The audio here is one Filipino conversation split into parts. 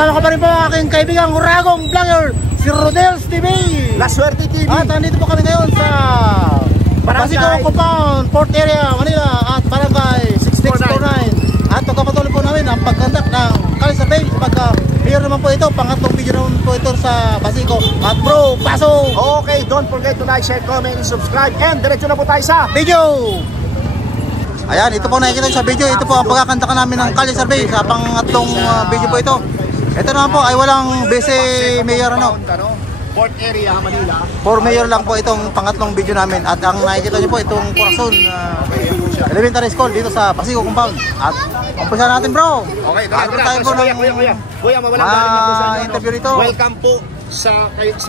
kasama ko pa rin po ang aking kaibigang Uragong Vlogger, si Rodels TV. La Suerte TV. At nandito po kami ngayon sa Basico Compound, Port Area, Manila at Barangay 649. At pagkapatuloy po namin ang pagkandak ng Kali Survey sapagka mayor naman po ito, pangatlong video naman po ito sa Basico. At bro, pasok! Okay, don't forget to like, share, comment, and subscribe. And diretso na po tayo sa video! Ayan, ito po nakikita sa video. Ito po ang pagkakantakan namin ng Kali Survey sa pangatlong video po ito. Ito naman po ay walang base mayor ano. Port Area, Manila. For mayor lang po itong pangatlong video namin. At ang nakikita nyo po itong Corazon Elementary School dito sa Basico Compound. At umpisa natin bro. Okay, tayo po ng Kuya, mawalang galing na po sa inyo. interview rito. Welcome po sa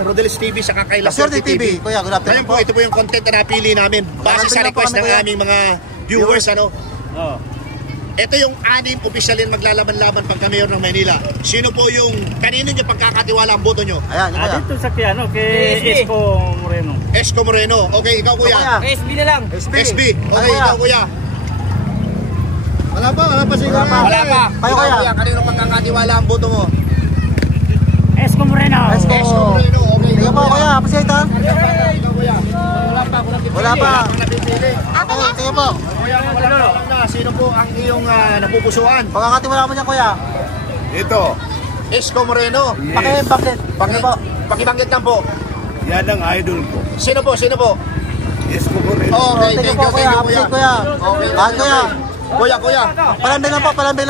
Rodels TV sa kay La Suerte TV. Kuya, good afternoon po. Ito po yung content na napili namin base sa request ng aming mga viewers ano. Ito yung 6 opisyalin maglalaban-laban pagka mayor ng Maynila. Sino po yung kanino niyo pagkakatiwala ang boto nyo? Ayan, dito sa Kiano, kay Esco Moreno. Esco Moreno. Okay, ikaw kuya. SB na lang. SB. Okay, ikaw kuya. Wala pa siguro. Wala pa. Kayo kuya. Kanino pagkakatiwala ang boto mo? Esco Moreno. Esco Moreno. Okay. Ikaw po kuya, appreciate ha? Ikaw kuya. Wala pa. Ikaw po. Kuya, wala na. Sino po ang iyong napupusuan? Pagkakatiwala mo dyan kuya. Ito. Esco Moreno. Bakit? Pakibanggit lang po. Yan ang idol ko. Sino po? Esco Moreno. Okay, Thank you po kuya. Appreciate kuya. Okay. Kuya. Palambing lang po. Palambing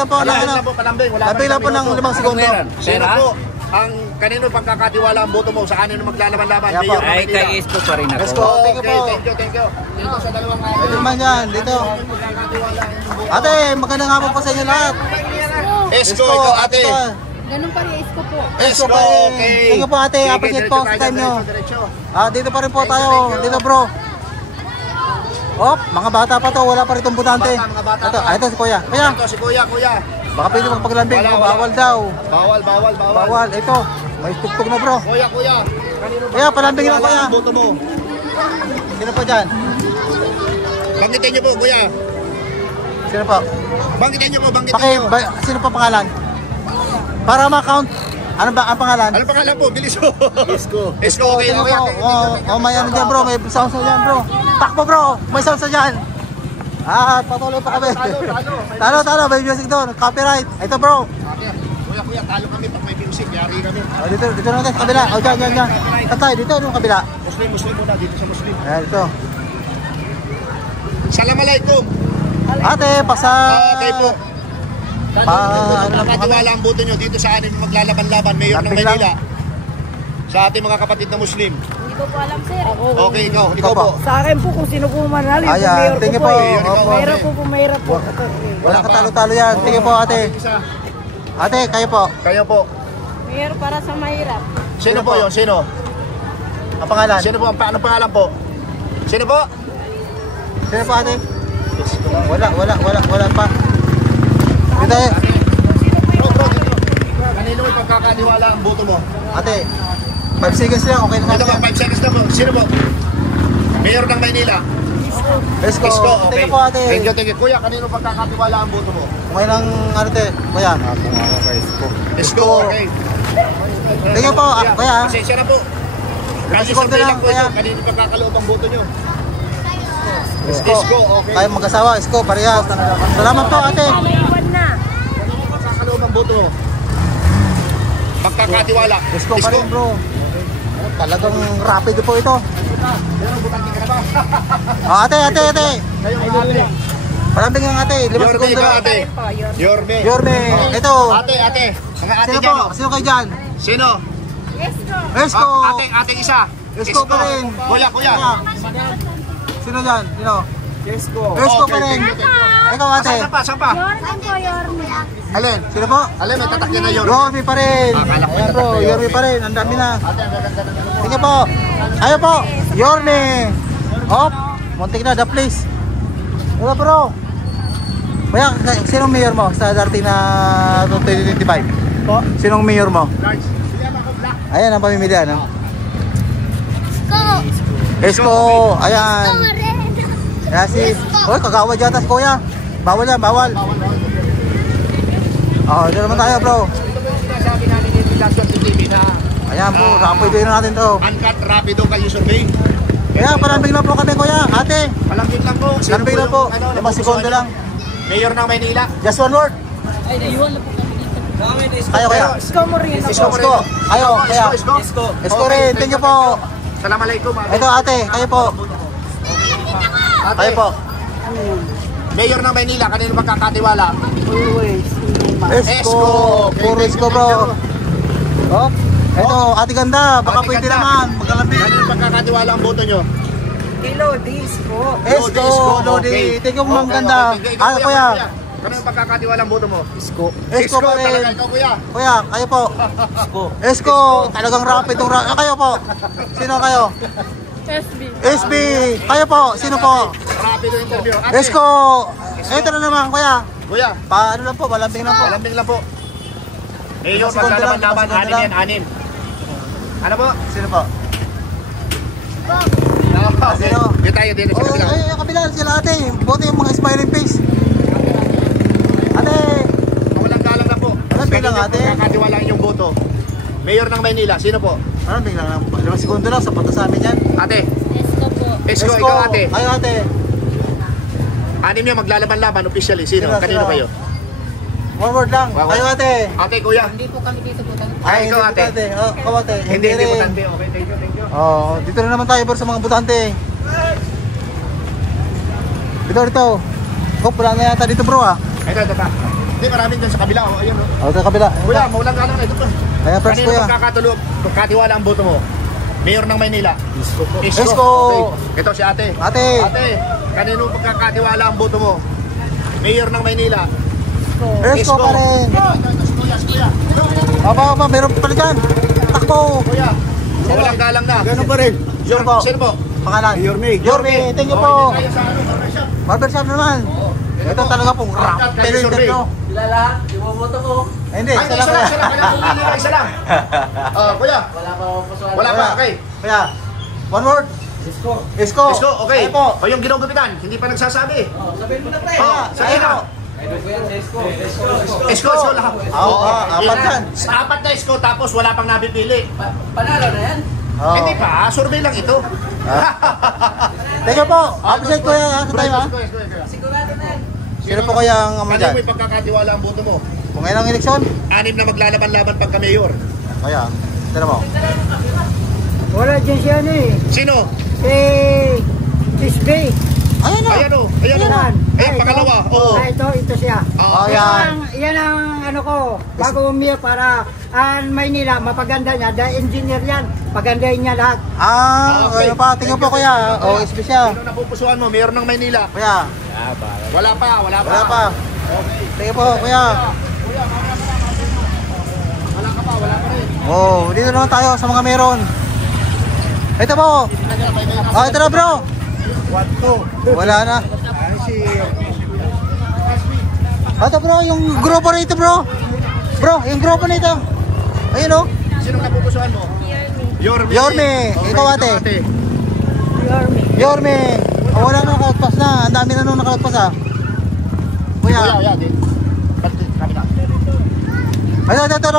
lang po ng 5 segundo. Sino po ang kanino pagkakatiwala ang boto mo sa kanino maglalaban-laban? Yeah, Mayor ng Ay, Manila. kay Esco pa rin ako. Esco, thank you po. Thank you. Dito sa dalawang Ito man yan, dito. Ate, maganda nga po sa inyo lahat. Esco, ikaw ate. Ganun pa rin, Esco po. Esco, okay. Thank you po ate, Sige, appreciate diretso po sa tayo, time nyo. diretso. Dito pa rin po tayo, dito bro. Mga bata pa to, wala pa rin itong butante. Mga bata Ito, pa. ito si kuya. Kuya, Ito si kuya. baka pwede magpaglambing. Wala. Bawal daw. Bawal. Bawal, ito. May tugtog na bro. Kuya. Kanino Kuya, palambing lang kuya. ang boto mo? Sino po dyan? Banggitin niyo po, kuya. Sino po? Banggitin niyo po. Sino po pangalan? Para ma-count. Ano ba ang pangalan? Ano pangalan po? Bilis po. Esco, okay. Sino po? May ano dyan bro, may sound sa dyan bro. Takbo bro, may sound sa dyan. Patuloy pa kami. Talo, may music doon, copyright. Ito bro. Kuya, talo kami pag may music, yari kami. Dito natin sa kabila. Dyan. Tatay, dito yung kabila. Muslim muna, dito sa Muslim. Dito. Assalamualaikum. Ate, Okay po. ano lang po kami? Pagkakatiwala ang boto nyo dito sa anin maglalaban-laban, mayor ng Lambing lang. Maynila. Sa ating mga kapatid na Muslim. Hindi ko po alam, sir. Okay, ikaw po. Sa akin po kung sino po manalo, yung Ayan, mayor thank ko you po. po. Eh. Opo. Mahirap po. Walang katalo-talo yan. Tingin po ate. Ate, kayo po. Kayo po. Mayor para sa mahirap. Sino po yun? Sino? Ang pangalan? Sino po? Anong pangalan po? Sino po? Sino po ate? Wala pa. Dito eh. Bro. Kanino may pagkakatiwala ang boto mo? Ate, 5 seconds lang. Okay na sa Ito po, 5 seconds na po. Sino po? Mayor ng Maynila. Esco. Esco, okay. Thank you po ate. Thank you. Kuya, kanino pagkakatiwala ang boto mo? Okay lang, ano te? Kuya. Esco, okay. Thank you po, kuya. Pasensya na po. Kasi Esco survey na lang, lang po kuya. ito. Kanino pagkakaloob ang boto nyo? Esco. Esco, okay. Kayo mag-asawa, Esco, parehas. Salamat po ate. Naiwan na. Kanino pagkakaloob ang boto mo? Pagkakatiwala. Esco pa rin bro. Talagang rapid po ito. Pero butante ka na ba? Ate. Kayo ang ate. Parambing lang ate, 5 Yorme, segundo ikaw lang. ate. Yorme. Yorme, ito. Ate. Mga ate Sino dyan. po? Sino kayo dyan? Sino? Esco. Esco. Ate isa. Esco pa rin. Kuya. Sino dyan? Sino? Esco. Esco pa Okay, rin. thank you. Ikaw ate. Saan pa? Yorme po, Yorme. Alin? Sino po? Alin, may tatakyan na Yorme. Yorme pa rin. Akala ko Ayan may bro, tatakyan. Yorme pa rin. Ang dami na. Ate, ang ganda na. Sige po. Ayo po. Yorme. Hop. Muntik na, the place. Diba bro? Kaya, sinong mayor mo sa darating na 2025? Po? Sinong mayor mo? Guys, siya ako black. Ayan ang pamimilian, no? Esco. Esco, ayan. Kaya si... Uy, kagawa dyan tas kuya. Bawal yan, bawal. Dito naman tayo bro. Ito po yung sinasabi natin. Ayan po, pwede na natin to. Uncut, rapido kayo survey. Kaya palambing lang po kami kuya, ate. Palambing lang po. Sino Lambing lang po, yung, 5 segundo lang. Mayor ng Maynila. Just one word. Ay, naiwan lang po kami dito. Kayo kuya. Isko Moreno po. Isko. Isko. Kayo, kuya. Isko. Isko rin, thank you po. Assalamualaikum. Ito ate, kayo po. Kayo po. Mayor ng Maynila, kanino magkakatiwala? Always. Isko. Puro Isko bro. Oh, ito, ate ganda, baka Ate pwede ganda. naman. Magkalambing. Kanino magkakatiwala ang boto nyo? Kilo, Disco. Isko, Lodi. Thank you mong ganda. Ah, kuya. Kanino magkakatiwala ang boto mo? Isko. Isko pa talaga, rin. ikaw kuya. Kuya, kayo po. Isko, talagang rapid tong kayo po. Sino kayo? SB. SB. Kayo po, sino po? Rapido interview. Ate, Isko. Ito na naman, kuya. Kuya, Paano lang po, malambing lang po. malambing lang po. Mayor, Segundo lang, maglalaban-laban, segundo anim lang. yan, anim. Ano po? Sino po? Okay. Sino? Dito tayo, dito sa Oh, kabila. ay, kabila sila ate. Buti yung mga smiling face. Ate. Walang galang na po. Malambing lang, ate. Magkakatiwala ang inyong boto. Mayor ng Maynila, sino po? Malambing lang lang. 5 segundo lang, sapat na sa amin yan. Ate. Esko po. Isko, ikaw ate. Kayo ate. Anim niya maglalaban-laban officially. Sino? Sino, Kanino sino? kayo? One word lang. Wow. Kayo ate. Ate, kuya. Hindi po kami dito po. Ay, ikaw hindi ate. po Oh, ikaw ate. Hindi rin. butante. Okay, thank you, thank you. Oh, dito na naman tayo bro sa mga butante. Dito. Oh, wala na yata dito bro ah. Ito. Hindi, maraming dyan sa kabila. Oh, ayun. Oh. Oh, sa kabila. Kuya, maulang galang na. Ito pa. Kaya press Kanino kuya. magkakatiwala ang boto mo? Mayor ng Maynila. Isko. Isko. Okay. Ito si ate. Ate. Ate, kanino magkakatiwala ang boto mo? Mayor ng Maynila. Isko pa rin. Kuya. Aba, meron pa dyan. Takbo. Kuya. Walang galang na. Ganun pa rin. Sino po? Sino po? Pangalan? Yorme. Yorme, thank you po. Tayo sa ano, barbershop. Barbershop naman. Ito talaga pong rap. Kayo Pero survey. interview. Sila lahat, iboboto ko. Hindi, Ay, isa isa lang. lang. Kailangan pumili lang, isa lang. Kuya. Wala pa ako pasuhan. Wala pa, okay. Kaya, one word. Isko. Isko. Isko, okay. Ayan po. O yung ginugupitan, hindi pa nagsasabi. Oh, sabihin mo na pre. Oh, sabi na. Idol ko yan sa Isko. Isko lahat. Apat yan. Sa apat na isko, tapos wala pang nabipili. Panalo na yan. Oh. Hindi pa, survey lang ito. Thank you po. Appreciate ko yan sa tayo ha. Sigurado na yan. Sino po kaya ang ama Kanino dyan? may pagkakatiwala ang boto mo? Kung ngayon ang eleksyon? Anim na maglalaban-laban pagka-mayor. Kaya, tira mo. Wala dyan siya eh. Sino? Tisbay. Ayan o. Ayan o. Ayan o. Ayan, pangalawa. Oo. Ito siya. Oh, yan. Yan ang ano ko, bago umir para Maynila, mapaganda niya. Dahil engineer yan, pagandahin niya lahat. Okay. Ano pa? Tingnan po kuya. O, espesyal. Sino napupusuan mo? Mayor ng Maynila? Kuya, Wala pa. wala pa. Tingnan po kuya. Wala pa rin. Oh, dito naman tayo sa mga meron. Ito po. Oh, ito na bro. Wala na. Ito bro, yung grupo nito bro. Bro, yung grupo nito. Ayun oh. Sino napupusuan mo? Yorme. Yorme. Ikaw ate. Yorme. Oh, wala na nakalagpas na. Ang dami na nung nakalagpas ah. Kuya. Kuya, din. Kami na.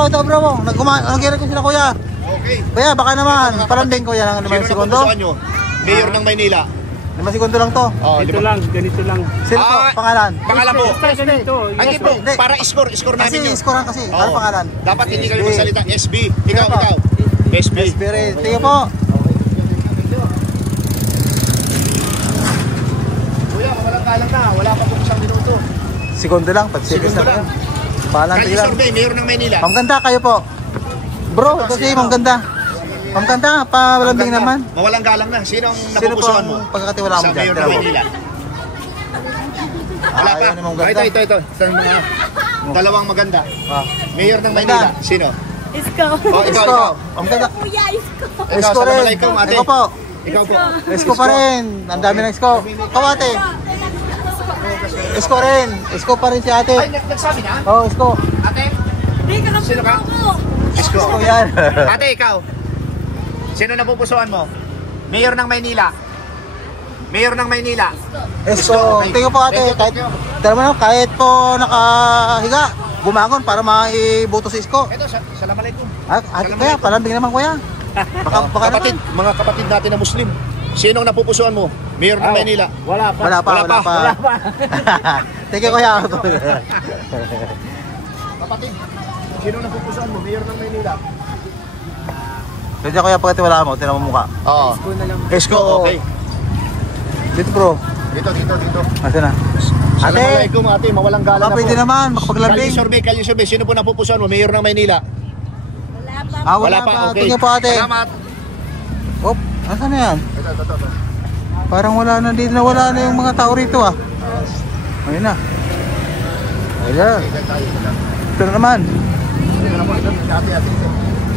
Ito bro. Nag-gira ko sila kuya. Okay. Kuya, baka naman. Palambing kuya ng 5 Sino segundo. napupusuan nyo? Mayor ng Maynila. 5 segundo lang to. Oh, Ganito lang, ganito lang. Sino po? Pangalan? Pangalan po. Basta ganito. Hindi po, Hindi. para score Kasi namin yun. scorean kasi. Ano Oo. pangalan? Dapat hindi kayo SB. magsalita. SB. Ikaw. Sino po? SB. Spirit. Tingnan po. Kuya, walang kalang na. Wala pa po isang minuto. Segundo lang. 5 seconds Segundo na lang. kayo. Palang Kayo tiglan. survey, Mayor ng Maynila. Ma'am ganda kayo po. Bro, kasi ma'am ganda. Ma'am ganda, palambing naman. Mawalang galang na. Sino ang Sino po napupusuan mo? ang pagkakatiwala mo Sa dyan? Mayor ng Maynila. Wala pa. Ayaw ni ma'am ganda. Ito. Sa mga dalawang maganda. Ah. Mayor ng Ganda. Maynila. Sino? Isko. Oh, Isko. ikaw. Ma'am ganda. Kuya, Isko. Ikaw, Isko rin. assalamualaikum, ate. Ikaw po. Ikaw po. Isko pa rin. Ang dami ng isko. Ikaw ate. Isko rin. Isko pa rin si ate. Ay, nagsabi na? Oh, isko. Ate? Sino ka? Isko. Isko yan. Ate, ikaw. Sino napupusuan mo? Mayor ng Maynila. Mayor ng Maynila. Isko. Tingnan po ate. Thank you. Kahit po nakahiga, bumangon para maiboto si Isko. Ito, assalamualaikum. Kuya, palambing naman kuya. Baka Kapatid, mga kapatid natin na Muslim. Sinong napupusuan mo? Mayor ng Maynila? Wala pa. Wala pa. Thank you kuya. Kapatid, sinong napupusuan mo? Mayor ng Maynila? Pwede kuya, pagkatiwalaan mo, tinan mo mukha. Oo. Esko, okay. Dito bro. Dito. Asa na? Assalamualaikum ate, mawalang galang na po. Pwede naman, makapaglambing. Kalye survey. Sino po napupusuan mo? Mayor ng Maynila? Wala pa. Okay. Tingnan po ate. Salamat. Op, asa na yan? Ito. Parang wala na din, wala na yung mga tao rito ah. Ayun na. Ayan. Ito na naman.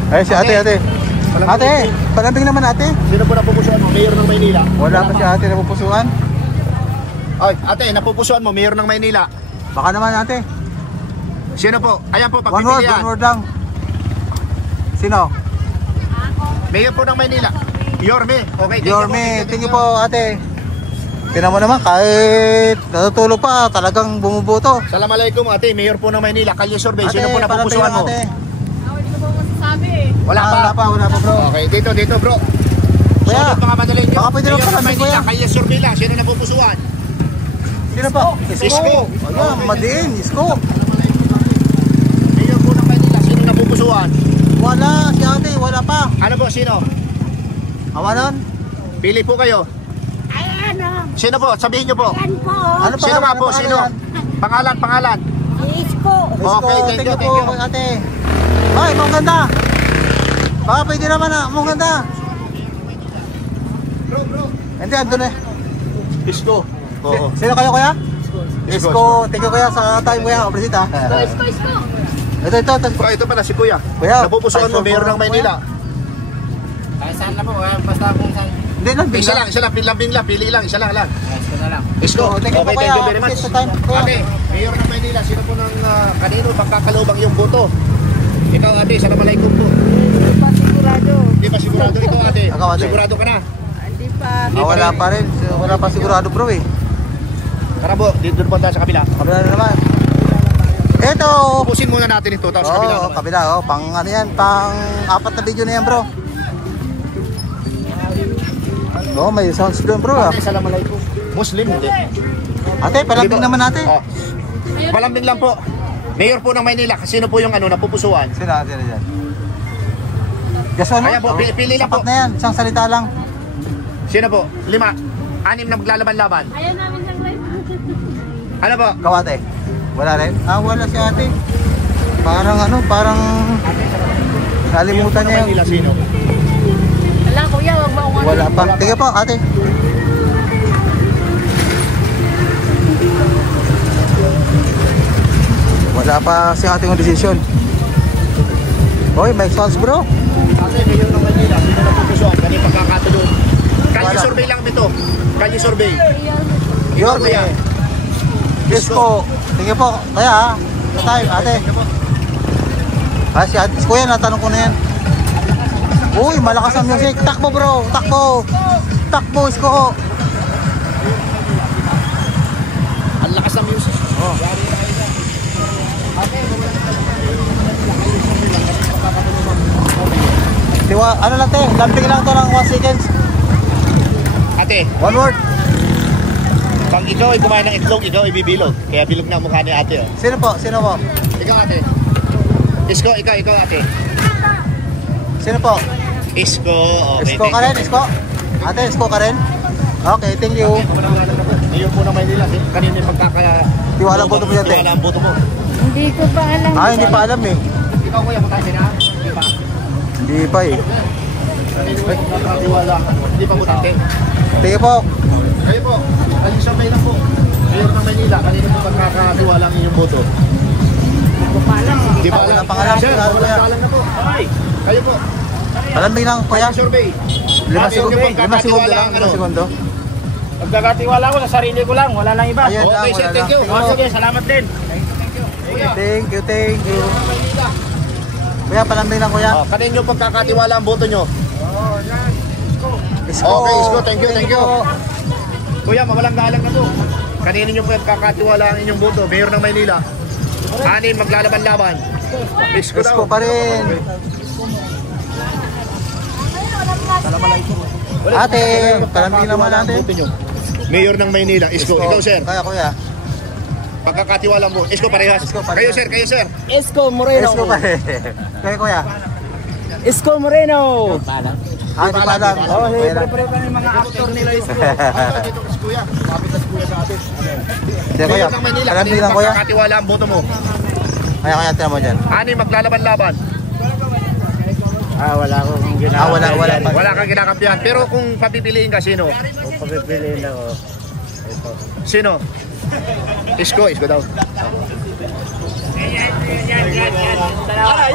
Ay, si ate. Ate, palambing naman ate. Sino po napupusuan mo? Mayor ng Maynila? Wala pa si ate na pupusuan. Ay, ate, napupusuan mo? Mayor ng Maynila? Baka naman ate. Sino po? Ayan po, One pagpipilian. word lang. Sino? Mayor po ng Maynila. Yorme. Okay, Yorme, tingin po ate. Tingnan mo naman, kahit natutulog pa, talagang bumuboto. Assalamualaikum ate, Mayor po ng Maynila. Kalye survey. Sino po napupusuan mo? Ate. Hindi ko masasabi eh. Wala pa. Wala pa bro. Okay, dito bro. Kuya, Sunod mga madaling nyo. baka pwede Mayor naman ng palambing, Maynila. kuya. Kalye survey lang. Sino napupusuan? Sino po? Isko. Ayan, madiin, Isko. Mayor po ng Maynila. Sino napupusuan? Wala, si ate, wala pa. Ano po, sino? Awanan? Pili po kayo. Ay, ano? Sino po? Sabihin nyo po. Yan po. Ano Sino nga po? Sino? Pangalan. Isko. Isko, Okay, thank you. po, ate. Ay, mong ganda. Baka pwede naman na, mong ganda. Bro. Hindi, andun eh. Isko. Oo. Sino kayo kuya? Isko. Isko, thank you kuya sa time kuya, obresita. Isko. Ito. Bro, ito pala si Kuya. Kuya, Napupusuan mo, Mayor ng Maynila. Saan na po? Basta kung saan. Hindi lang, Isa lang, lambing lang, pili lang, isa lang. Isko na lang. Isko. Thank you po, Okay, kuya. thank you very much. Appreciate the time, kuya. Ate, Mayor ng Maynila, sino po ng kanino pagkakalubang yung boto? Ikaw ate, Assalamualaikum po. Hindi pa sigurado. Hindi pa sigurado ikaw ate? Ikaw, ate. Sigurado ka na? Hindi pa. Wala pa rin, wala pa sigurado bro eh. Tara po, dito po tayo sa kabila. Kabila na naman. Ito. Upusin muna natin ito, tapos sa kabila Oo, naman. kabila, pang ano yan, pang 4 na video na yan bro. Oh, may sounds doon bro ah. Ate, Assalamualaikum. Muslim, hindi. Ate, palambing naman ate. Oh. Palambing lang po. Mayor po ng Maynila, sino po yung napupusuan? Sino ate na dyan? Gason mo? Ayan po, pili lang Sapat po. na yan, isang salita lang. Sino po? 5. 6 na maglalaban-laban. Ayaw namin ng live. Ano po? Ikaw ate? Wala rin? Wala si ate. Parang nalimutan niya yung... Maynila, sino? Wala kuya, wag mo akong Wala pa. Tingnan po ate. Wala pa si ate yung decision. Hoy, may sounds bro. Ate, Mayor ng Maynila, sino napupusuan? Kani pagkakatulog. Kalye Wala. survey lang ito. Kalye survey. Yorme. Kuya. Isko. Tingnan po. Kaya ha. Tayo ate. Si ate. Si kuya, natanong ko na yan. Uy, malakas ang music. Takbo bro. Takbo, Isko. Ang lakas ng music. Oh. Ano lang te? Lambing lang to ng 1 seconds. Ate, 1 word. pag ikaw ay kumain ng itlog, ikaw ay bibilog. Kaya bilog na ang mukha ni ate. Oh. Sino po? Ikaw ate. Isko, ikaw ate. Sino po? Isko. Okay, Isko ka rin? Isko? Ate, Isko ka rin? Okay, thank you. Mayor po ng Maynila. Kanina yung Tiwala ang boto mo yan, te. Tiwala ang boto mo. Hindi ko pa alam. Hindi pa alam eh. Ikaw kuya, mutasin na. Hindi pa. Hindi pa eh. Kanina yung pagkakatiwala. Hindi pa mutante. Tingnan po. Kayo po, kanina sabay na po. Mayor ng Maynila, kanina po pagkakatiwala ang inyong boto. Hindi ko pa alam. Di ba? Wala pangalan, Sir, wala wala kuya. pangalan na po. Kayo po. Palambing lang kuya. Survey. 5 segundo. 5 segundo lang. 5 segundo. Magkakatiwala ko sa sarili ko lang. Wala nang iba. Ayun lang, Okay, sir, wala thank you. lang. Sige, salamat din. Thank you. Kuya, palambing lang kuya. Kanina yung pagkakatiwala ang boto nyo. Isko. Okay, Isko, thank you. Kuya, mawalang galang na po. Kanina nyo pagkakatiwala ang inyong boto. Mayor ng Maynila. 6 maglalaban-laban. Isko daw. Isko pa rin. Ate, palambing naman natin. Boto nyo. Mayor ng Maynila, Isko. Ikaw, sir. Kaya kuya. Pagkakatiwala mo. Isko parehas. Isko parehas. Kayo, sir. Isko Moreno. Isko pa eh. Kaya kuya. Isko Moreno. Ah, di pa alam. Oh, pareho kami mga actor nila Isko. Dito kasi kuya. Kapit na si kuya sa atin. Hindi kuya. Mayor ng Maynila, Palambing kanino lang kuya. pagkakatiwala ang boto mo? Kaya kaya tiyan mo dyan. Ani maglalaban-laban. Wala akong ginagawa. Wala pa. Wala kang kinakampihan. Pero kung papipiliin ka, sino? Kung pagpipiliin ako. Sino? Isko daw.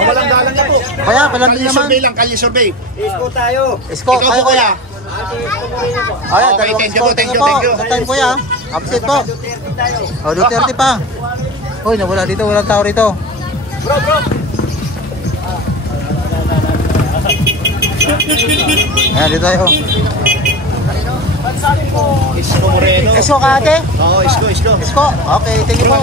Walang galang na po. Kaya palambing Kalye naman. survey lang, kalye survey. Isko tayo. Isko, Ikaw kaya po kuya. kuya. Ayan, Okay, dalawang thank you isko. po, thank you. Sa time kuya. Upset po. Oh, Duterte pa. Uy, nawala dito. Walang tao rito. Bro. Ayan, dito tayo. Isko Moreno. Isko ka ate? Oo, Isko. Isko. Okay, thank you po.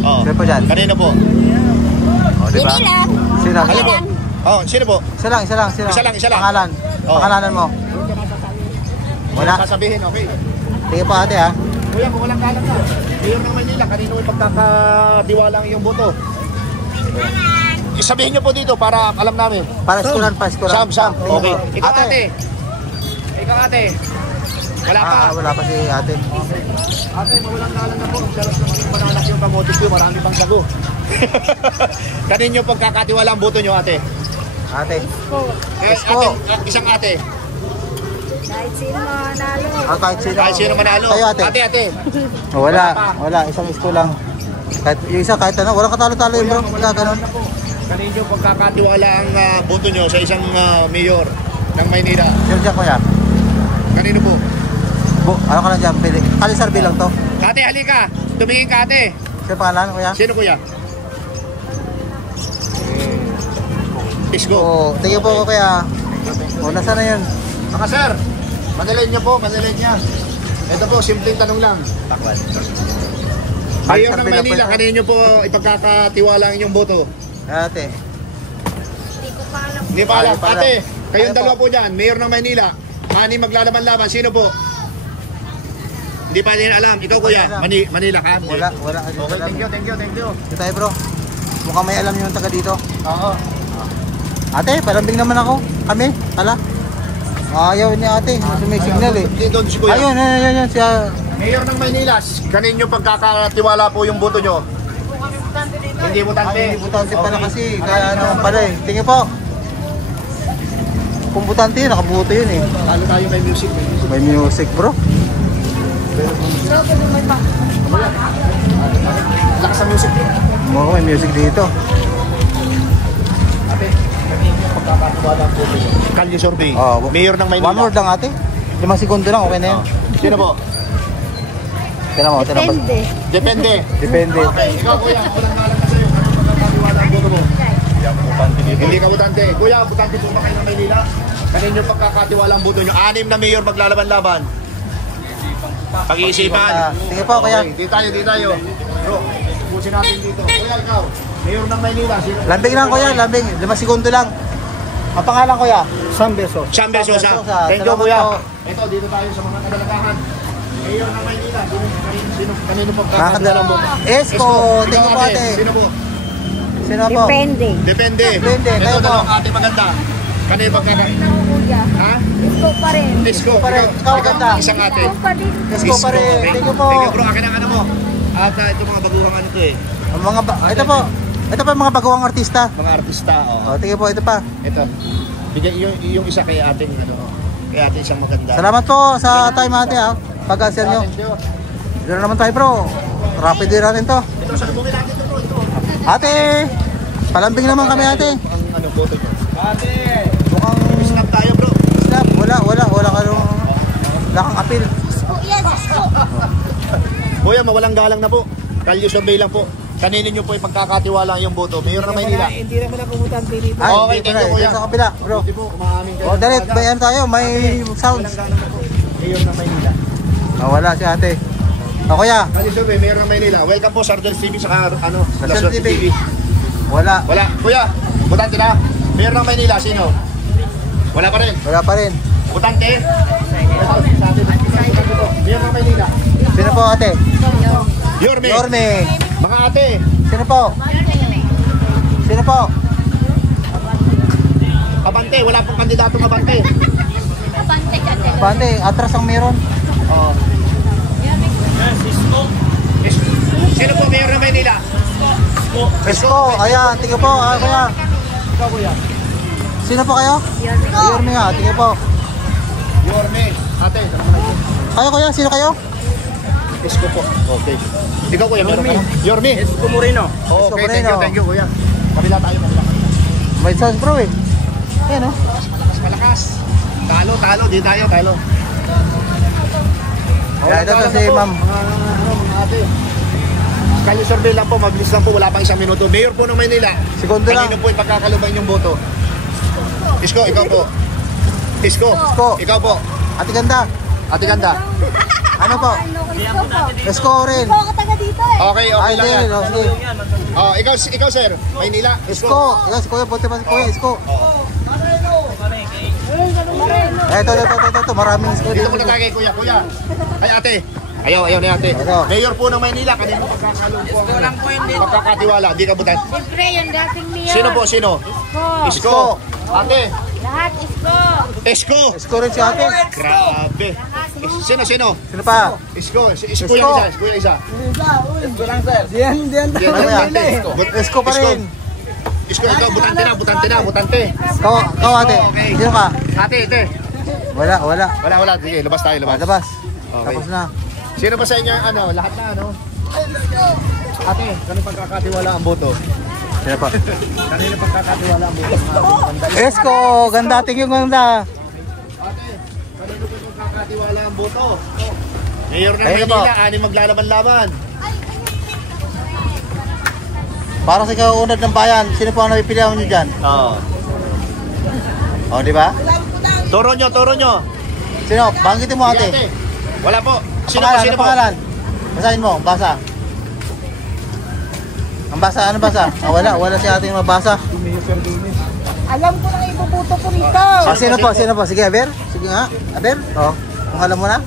Oo. Sino po dyan? Kanino po? Oh, diba? Sino? Alin po? Oh, sino po? Isa lang. Isa lang. Pangalan. Oh. Pangalanan mo. Wala. Sasabihin, okay. Tingin po ate ha. Kuya, kung walang galang na. Mayor ng Maynila, kanino yung pagkakadiwala ang iyong boto? Isabihin niyo po dito para alam namin. Para skulan. Sam. Okay. Ikaw ate. Wala pa. Wala pa si ate. Ate, mawalang galang na po. Dalas naman yung bananas yung kamotes ko. Marami pang sago. Kanino pagkakatiwala ang boto niyo, ate? Ate. Ate, isang ate. Kahit sino manalo. Kahit sino. Kahit sino manalo. Kayo ate. Ate. Wala. Isang isko lang. Kahit, yung isa kahit ano. Walang katalo-talo yun bro. Wala ganun. Kanino pagkakatiwala ang boto niyo sa isang mayor ng Maynila? Sino dyan kuya? Kanino po? Ano ka lang dyan? Pili. Kalisar bilang to. Ate, halika. Tumingin ka, ate. Sino pangalan kuya? Sino kuya? Isko. Oo. Tingin po ko kuya. O, nasa na yun? Mga sir, Manilin niyo po, manilin niya. Ito po, simpleng tanong lang. Mayor ng Maynila, kanino po ipagkakatiwala ang inyong boto? Ate. Hindi ko pa alam. Hindi pa alam. Ay, pala. Ate, kayong Ano po? dalawa po dyan, Mayor ng Maynila. Mani maglalaban-laban, sino po? Hindi pa din alam. Ikaw kuya, alam. Manila ka? Wala. Okay, thank you. Ito tayo bro. Mukhang may alam yung taga dito. Oo. Ate, palambing naman ako. Kami, tala. Ayaw ni ate. May signal eh. Doon si kuya. Ayun. Siya. Mayor ng Maynila, kanino pagkakatiwala po yung boto nyo? Hindi butante. Ay, butante pala kasi. Kaya ano pala eh. Tingin po. Kung butante yun, nakabuto yun eh. Lalo tayo may music. May music bro. Lakas sa music. Mukhang may music dito. Ate, kanino pagkakatiwala ang boto nyo? Kalye survey. Mayor ng Maynila. One word lang ate. 5 segundo lang, okay na yun. Sino po? Tignan mo. Depende. Depende. Okay, ikaw kuya, walang ngalan na sa'yo. Kanino pagkakatiwala ang boto mo? Hindi ka butante. Kuya, butante po ba kayo ng Maynila? Kanino pagkakatiwala ang boto nyo? 6 na mayor maglalaban-laban. Pag-iisipan. Sige po, kaya. Okay, di tayo. Bro, pusin natin dito. Kuya, ikaw, mayor ng Maynila. Sino? Lambing lang kuya, lambing. 5 segundo lang. Ang pangalan kuya? Sam Beso. Chamber Sosa. Sosa. Thank you, Salamat kuya. po. Ito, dito tayo sa mga kadalagahan. Mayor ng Maynila. Kanino pagkakatiwala ang boto? Esko, thank you po ate. Sino po? Sino po? Depende. Depende. Depende, Ito, kayo po. dalawang ate maganda. Kanino pagkakatiwala? Ako kuya. Ha? Isko pa rin. Disco. pa rin. Ikaw, ganda. Isang ate. Isko pa din. Esko pa rin. Okay. Thank you po. Thank you bro. Akin ang ano mo. At ito mga baguhang ano to eh. Ang mga ito po. Ito pa mga bagawang artista. Mga artista. Oh. Oh, tingin po ito pa. Ito. Bigyan yung isa kay ating ano. Kay ating isang maganda. Salamat po sa time ate ha. Pag-answer nyo. Dito na naman tayo bro. Rapid din natin to. Ito sa bumi natin ito. Ate, palambing naman kami ate. Ang ano boto nyo. Ate! Mukhang Snap tayo bro. snap. Wala kang appeal. Yes, isko. Kuya, mawalang galang na po. Kalye survey lang po. Kanino nyo po ipagkakatiwala yung boto? Mayor ng Maynila. Hindi naman ako butante dito. Ay, Okay, dito thank na, you, kuya. dito sa kabila bro. Hindi po, umaamin kayo. Oh, direct, bayan tayo. May sounds. Mawalang galang na po. Mayor ng Maynila. Oh, wala si ate. O kuya, Kali survey, Mayor ng Maynila. Welcome po sa Ardel TV saka ano, Laswerte Laswerte TV. TV. wala. Wala. Kuya, butante na. Mayor ng Maynila, sino? Wala pa rin. Wala pa rin. Butante? Mayor ng Maynila. Sino po ate? Yorme. Yorme. Mga ate. Sino po? Sino po? Abante, wala pong kandidatong abante. Bante, atras ang meron. Oo. Sino po Mayor ng Maynila? Esko, ayan, tingin po, kuya. Ikaw, kuya. Sino po kayo? Yorme nga, tingin po. Yorme. Ate, Kayo kuya, sino kayo? Isko po. Okay. Ikaw, kuya, meron ka? Yorme. Esko Moreno. Okay, Isko thank you, Moreno. thank you, kuya. Kabila tayo, kabila. May chance bro eh. Ayan o. Malakas. Talo, talo. Di tayo, talo. Yeah, ito si ma'am. Mga ate. Kali survey lang po, mabilis lang po, wala pang 1 minuto. Mayor po ng Maynila. Segundo lang. Kanino po yung pagkakalubay niyong boto? Isko, ikaw po. Isko, Isko. ikaw po. Ate ganda. Ate Ganda. Ano po? Esko rin. Ikaw ako taga dito eh. Okay, okay Ay, lang yan. din. Oh, sige. Oh, ikaw sir, Maynila. Esko. Ayan si kuya, buti pa si kuya, Esko. Ito. Maraming Esko Dito dito. muna tayo kay kuya. Kuya, ay ate. Ayaw ni ate. Ito. Mayor po ng Maynila, kanino pagkakalubay? Pagkakatiwala, di ka butan. Siyempre, yung dating mayor. Sino po, sino? Isko. Isko. Ate, Lahat isko. Esko. Esko rin si ate. Grabe. Sino? Sino pa? Isko. Isko Isko. yung isa. Isko yung isa. Diyan. Yan, Ano yan? Isko. Esko pa rin. Isko, ikaw, butante. Kau ate. Okay. Sino ka? Ate, ate. Wala. Wala. Sige, labas tayo, labas. Labas. Okay. Tapos na. Sino ba sa inyo, lahat na, Ate, kanino pagkakatiwala ang boto? Sino pa? Kanino pagkakatiwala ang boto? Esko, ganda, tingin ganda. Ate, kanino pagkakatiwala ang boto? Mayor ng Ayun po. Maynila, aning maglalaban-laban. Para sa kaunad ng bayan, sino po ang napipilihan nyo dyan? Oo. O, di ba? Toro nyo. Sino? Banggitin mo ate. Wala po. Sino Pangalan, po? pangalan? Basahin mo, basa. Ang basa, ano basa? Wala si ate yung mabasa. Alam ko na ibubuto ko rito. Sino po? Sige, Aber. Sige nga, Aber. O, kung alam mo na.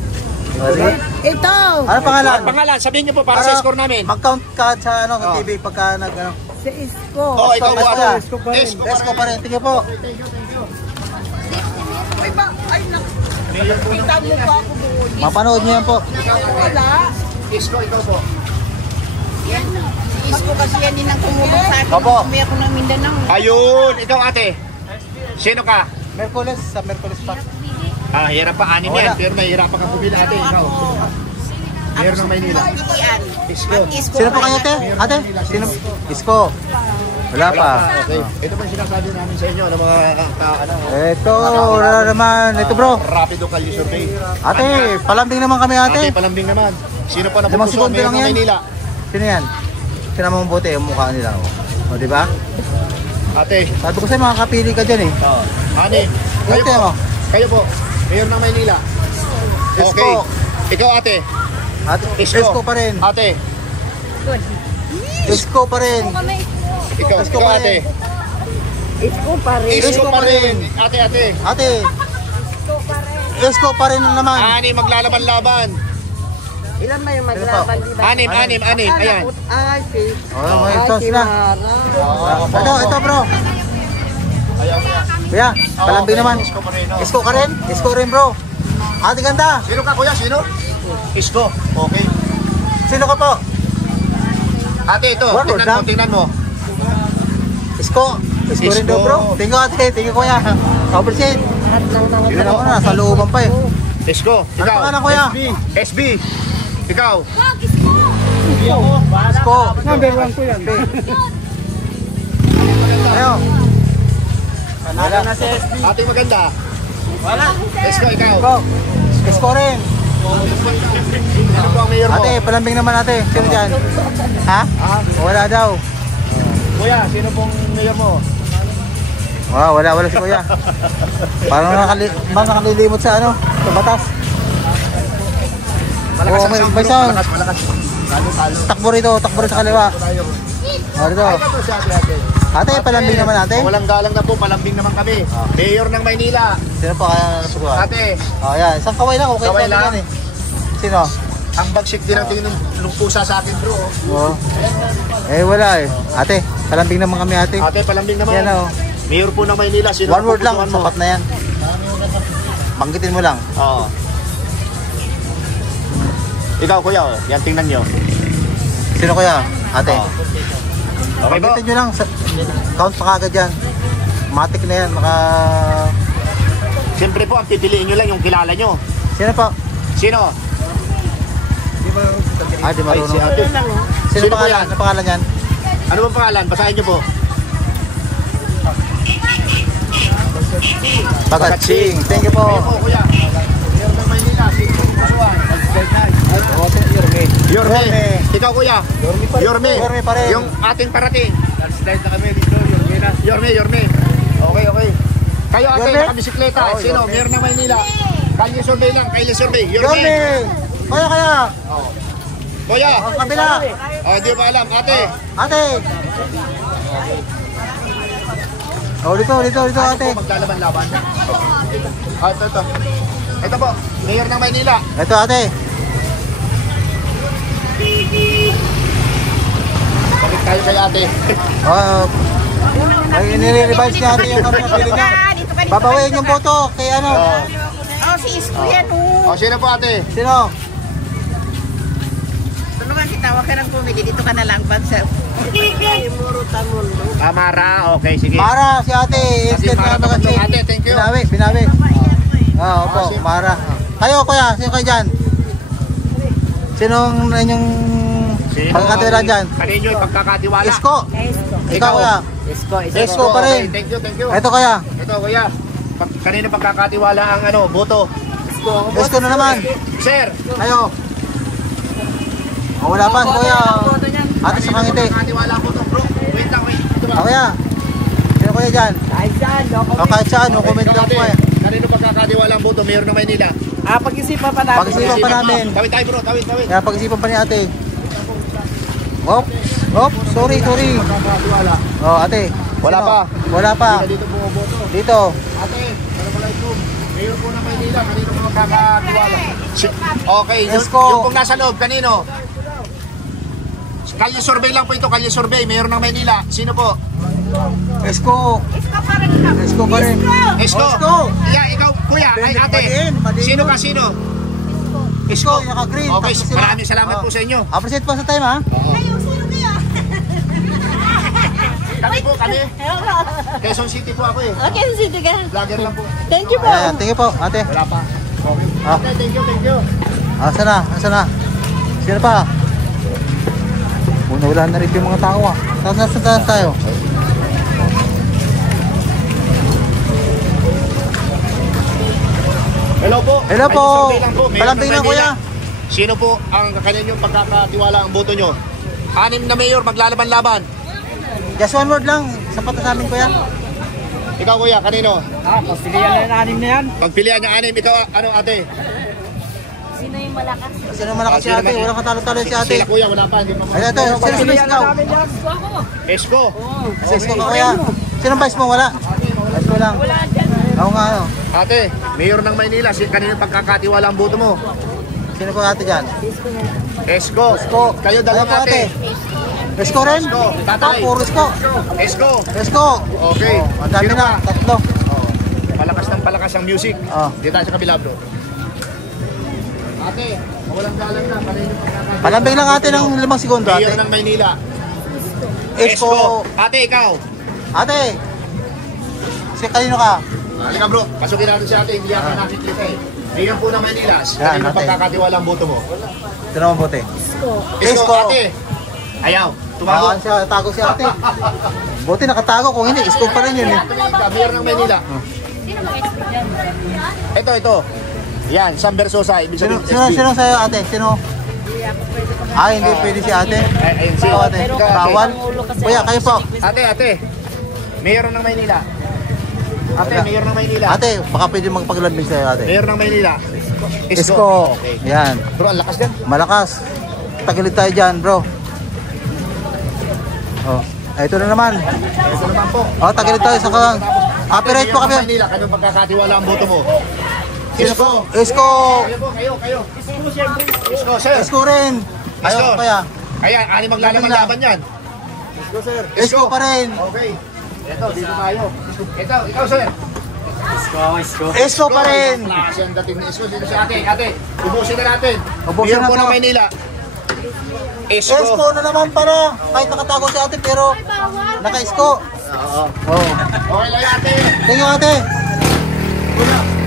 O, sige. Ito. Ano pangalan? Pangalan, sabihin nyo po para sa score namin. Mag-count ka sa TV pagka nag, ano. Si Isko. Oo, ikaw po. Basta. Esko Esko pa rin. Tingnan po. Mapanood niyo yan po. Isko, ikaw po. Isko kasi yan din ang tumulong sa akin. Opo. Kami ako ng Mindanao. Ayun, ikaw ate. Sino ka? Merkules, sa Merkules pa. Hirap pa anim Wala. yan, pero mahirap pa kang pumili ate. Ikaw. Mayor ng Maynila. Isko. Sino po kayo, ate? Ate? Sino? Isko. Wala pa. Okay. Ito pa yung sinasabi namin sa inyo ng mga Ito, wala naman. Ito bro. Rapido Kalye Survey. Ate, palambing naman kami Ate, ate. palambing naman. Sino pa Limang napupuso segundo Mayor lang ng yan. Maynila? Sino yan? Sino mo mabuti yung mukha nila. O, di ba? Ate. Sabi ko sa'yo, makakapili ka dyan eh. Ani. Kayo Ate po. mo. Kayo po. Mayor ng Maynila. Isko. Okay. Ikaw ate. Ate, Isko pa rin. Ate. Isko pa rin. Ikaw, Isko ikaw pa ate. rin. Isko pa rin. Isko pa rin. Ate. Ate. Isko pa rin naman. Ani maglalaban-laban. Ilan ba yung maglaban, di ba? Anim. Ayan. Ay, si Oh, may sauce na. Ito bro. Ayaw niya. Kuya, palambing naman. Isko pa rin. Isko ka rin? Isko rin bro. Ate ganda. Sino ka kuya? Sino? Isko. Okay. Sino ka po? Ate ito. Warlord lang. Tingnan mo. Isko. Isko rin Isko. daw bro. Tingnan ate, tingnan kuya. Overseat. Tingnan ako na, sa looban pa eh. Isko. Ano Ikaw. pangalan kuya? SB. Ikaw. Isko. Number 1 ko yan. Ayo. Panalo na si SB. Ate maganda. Wala. Isko, ikaw. Bro. Isko rin. Ano po ang mayor mo? Ate, palambing naman ate. Sino dyan? Ha? Wala daw. Kuya, sino pong mayor mo? Wow, wala si kuya. Parang nakalilimot sa ano, sa batas. Malakas Oo, ang may sound, may bro. sound. Malakas. Talo. Takbo rito sa kaliwa. O, dito. Ay, ito si ate. Ate, palambing naman ate. Walang galang na po, palambing naman kami. Mayor ng Maynila. Sino pa kaya nasubukan? Ate, O, yan. Isang kaway lang. Okay Kaway sa atin lang. yan eh. Sino? ang bagsik din ang tingin ng pusa sa akin, bro. Oo. Eh, wala eh. Ate, palambing naman kami ate. Ate, palambing naman. Yan o. Mayor po ng Maynila. Sino One word lang, pupusuan mo? sapat na yan. Banggitin mo lang. Oo. Ikaw, kuya, oh. Yan, tingnan nyo. Sino kaya? Ate. Oo. Okay po. Banggitin nyo lang. Count pa kagad yan. Matik na yan. Siyempre po, ang pipiliin nyo lang yung kilala nyo. Sino pa? Sino? Ah, di Ay, si marunong. ate. Sino Sino po pangalan? yan? Ano pangalan yan? Ano bang pangalan? Basahin nyo po. Bagatsing. Thank you po. Kayo po, kuya. Mayor ng Maynila. Sino po pupusuan? Yorme. Ikaw, kuya. Yorme. Yorme pa rin. Yung ating parating. Slide na kami dito, Yorme na. Yorme. Okay. Kayo ate, Yorme? nakabisikleta. Sino? Mayor ng Maynila. Kalye survey lang. Kalye survey. Yorme! Kaya. Kuya. Ang kabila. Oh, hindi ba alam. Ate. Ate. Oh, dito ate. Maglalaban-laban. Ito. Ito po. Mayor ng Maynila. Ito ate. Balik tayo kay ate. Oh, ay nire-revise niya ate yung kanya pili niya. Babawiin yung boto kay ano. Oh, si Isko yan, oh. O, sino po ate? Sino? Tulungan kita, huwag ka nang pumili. Dito ka na lang, pag sa... Amara. Okay, sige. Mara si ate. Instant Mara na kasi. ate, thank you. Binawi. Ah, opo, Mara. Kayo kuya, sino kayo dyan? Sinong inyong pagkakatiwalaan dyan? Kanino yung pagkakatiwala? Isko. Ikaw kuya. Isko pa rin. Okay, thank you. Ito kaya. Ito kuya. Kanino pagkakatiwala ang boto? Isko na naman. Sir. Kayo. Oh, wala pa kuya. Ate sa kangiti. Pagkakatiwala ang boto, bro. Wait lang. Ito ba? O kuya. Sino kuya dyan? O kahit saan, no comment lang po eh. Kanino pagkakatiwala ang boto? Mayor ng Maynila. Pag-isipan pa natin. Pag-isipan pa namin. Tawid tayo, bro. Tawid. Kaya pag-isipan pa ni ate. Sorry. Oh, ate. Wala Sino? pa. Wala pa. Dito bumoboto. Dito. Ate, assalamualaikum. Mayor po ng Maynila. Kanino po magkakatiwala? Okay. Isko. Yung pong nasa loob, kanino? Kalye survey lang po ito. Kalye survey. Mayor ng Maynila. Sino po? Isko. Isko pa rin. Isko. Isko. Yeah, ikaw, kuya. Ay, ate. Madiin. Sino ka? Sino? Isko, naka-green. Okay, Tapos sila. maraming salamat po sa inyo. Appreciate po sa time ha. Kami. Quezon City po ako eh. Okay, sige ka. Vlogger lang po. Thank you po. Ayan, thank you po, ate. Wala pa. Okay. Ah. Ate, thank you. Asa na? Sino pa? Wala na rin yung mga tao ah. Saan tayo? Hello po. Hello po. Ay, survey lang po. Mayor Palambing ng na kuya. Maynila. Sino po ang kaninyong pagkakatiwala ang boto nyo? 6 na mayor maglalaban-laban. Just one word lang. Sapat na sa amin kuya. Ikaw kuya, kanino? Pagpilihan na yung anim na yan. Pagpilihan niya 6, ikaw ano ate? Sino yung malakas? Sino malakas si ate? Walang katalo-talo si ate. Sila kuya, wala pa. Hindi mo. Ay, ito. Sino ikaw? Esko. Si Isko ka kuya. Sino vice mo? Wala. Isko lang. Ako nga ano. Ate, mayor ng Maynila, kanino pagkakatiwala ang boto mo? Sino ko ate dyan? Esko. Kayo dalawa Ano po, ate. Isko rin? Isko. Tatay. Puro Isko. Esko. Isko. Okay. Oh, ang dami Sino na. pa? Tatlo. Palakas ng palakas ang music. Oh. Dito tayo sa kabila, bro. Ate, walang galang na. Kanino pagkakatiwala? Palambing lang ate ng 5 segundo Mayor ate. ng Maynila. Isko. Ate, ikaw. Ate. Si kanino ka? Halika bro, pasukin natin si ate. Hindi natin nakikita eh. Mayor po ng Maynila. Kanino ate. pagkakatiwala ang boto mo? Ito naman bote. Isko. Ate. Ayaw. Tumago. Tawagan siya, tago si ate. Buti nakatago, kung hindi, Isko pa rin yun eh. Mayor ng Maynila. Ito. Yan, Sam Versosa. Ibig Sino sabihin, SB. sa'yo ate? Sino? Hindi pwede si ate. Ayun, si Ikaw ate. Bawal. Kuya, kayo po. Ate. Mayor ng Maynila. Ate, Mayor ng Maynila. Ate, baka pwede magpaglambing sa'yo ate. Mayor ng Maynila. Isko. Okay. Yan. Bro, ang lakas din. Malakas. Tagilid tayo dyan, bro. Oh, ito na naman. Ito naman po. Oh, tagilid tayo sa copyright po kami. Manila, kayo pagkakatiwala ang boto mo. Isko. Isko. Kayo po, kayo. Isko, sir. Isko rin. Ayaw Isko. ko kaya. Kaya, ani maglalaban-laban yan. Isko, sir. Isko pa rin. Okay. Ito, dito tayo. Ikaw, sir. Isko pa rin. Klase ang dating ni Isko. Dito si ate. Ate, ubusin na natin. Ubusin Mayor na po to. ng Maynila. Isko. Isko na naman pala. Kahit nakatago si ate pero naka-isko. Oo. Oh. Okay lang ate. Thank you ate.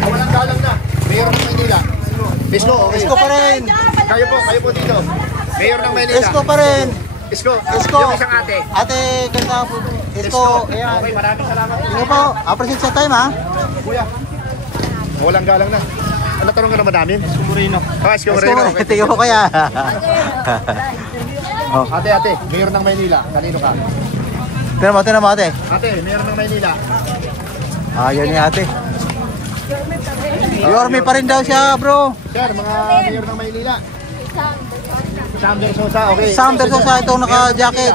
Walang galang na. Mayor ng Maynila. Isko, okay. Isko pa rin. Kayo po dito. Mayor ng Maynila. Isko pa rin. Isko. Isko. Yung isang ate. Ate, ganda po. Isko. Ayan. Okay, maraming salamat. Thank you po. Appreciate sa time ha. Kuya. Walang galang na. Ano tanong ka naman namin? Isko Moreno. Isko Isko Moreno. pa rin. Thank you po kaya. Oh. Ate, Mayor ng Maynila. Kanino ka? Tinan mo ate. Ate, Mayor ng Maynila. Ayun ni ate. Yorme pa rin daw siya bro. Sir, mga Mayor ng Maynila. Sander Sosa, okay. Sander Sosa itong naka-jacket.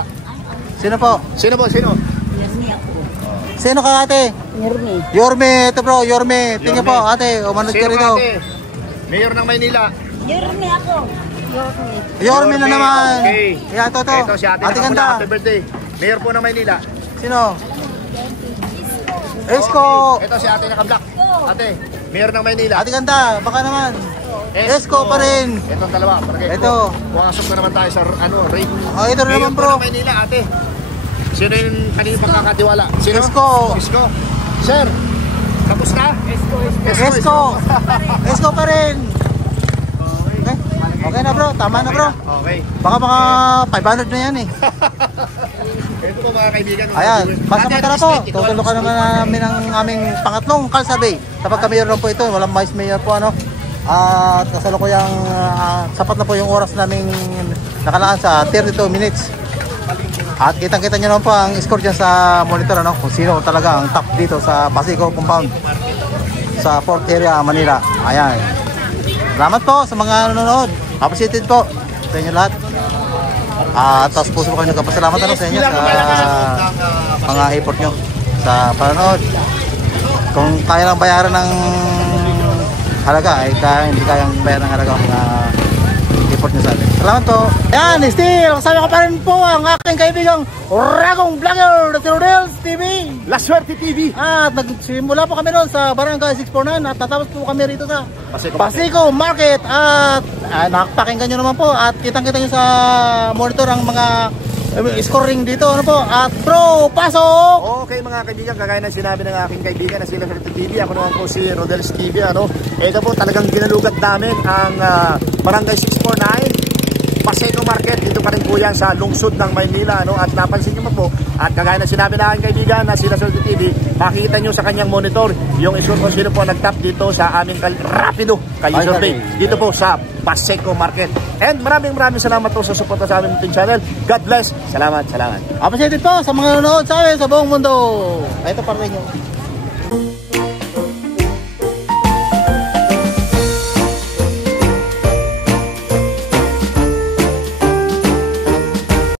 Sino po? Sino po? Sino? Sino ka ate? Yorme, ito bro, Yorme. Tingnan po ate, umanod ka Sino rito. ate? Mayor ng Maynila. Yorme ako. Yorme na naman. Okay. Yan, ito. Ito si ate. Ate ganda. Happy birthday. Mayor po ng Maynila. Sino? Isko. Ito si ate naka-black. Ate, Mayor ng Maynila. Ate ganda, baka naman. Isko pa rin. Itong dalawa. Ito. Pumasok na naman tayo sa rate. Oh, ito na Mayor naman po bro. ng Maynila, ate. Sino yung kanina pagkakatiwala? Sino? Isko. Isko. Sir, tapos na? Isko. Isko pa rin. Okay. Okay na bro, tama na bro. Okay. Baka mga 500 na yan eh. Ito po mga kaibigan. Ayan, basta-basta na po. Ate, Tutulukan naman namin ang aming pangatlong kalsabi. Kapag kami ron po ito, walang vice mayor po ano. At kasalukuyang sapat na po yung oras naming nakalaan sa 32 minutes. At kitang-kita nyo naman po ang score dyan sa monitor ano, kung sino talaga ang top dito sa Basico Compound sa Port Area, Manila. Ayan. Salamat po sa mga nanonood. Appreciated po sa inyo lahat. At tapos puso ko kayo nagpapasalamat ano, sa inyo sa mga effort nyo sa panonood. Kung kaya lang bayaran ng halaga ay hindi kayang bayaran ng halaga ang mga effort nyo sa atin. Salamat po. Yan, still kasama ko pa rin po ang aking kaibigang Ragong Vlogger na Rodels TV. La Suerte TV. At nagsimula po kami noon sa Barangay 649 at tatapos po kami rito sa Basico Basico Market. At nakapakinggan nyo naman po at kitang-kita nyo sa monitor ang mga scoring dito ano po. At bro, pasok! Okay mga kaibigan, kagaya ng sinabi ng aking kaibigan na sila sa TV, ako naman po si Rodels TV ano. Ito po talagang ginalugat namin ang Barangay 649 Basico Market, dito pa rin po yan sa lungsod ng Maynila ano? At napansin nyo po at kagaya ng sinabi ng aking kaibigan na sila sa TV, makikita nyo sa kanyang monitor yung isur kung sino po nag-tap dito sa aming rapido kayo survey dito po sa Basico Market. And maraming salamat po sa suporta sa aming munting channel. God bless. Salamat. Appreciated po sa mga nanonood sa amin sa buong mundo. Ito pa rin nyo.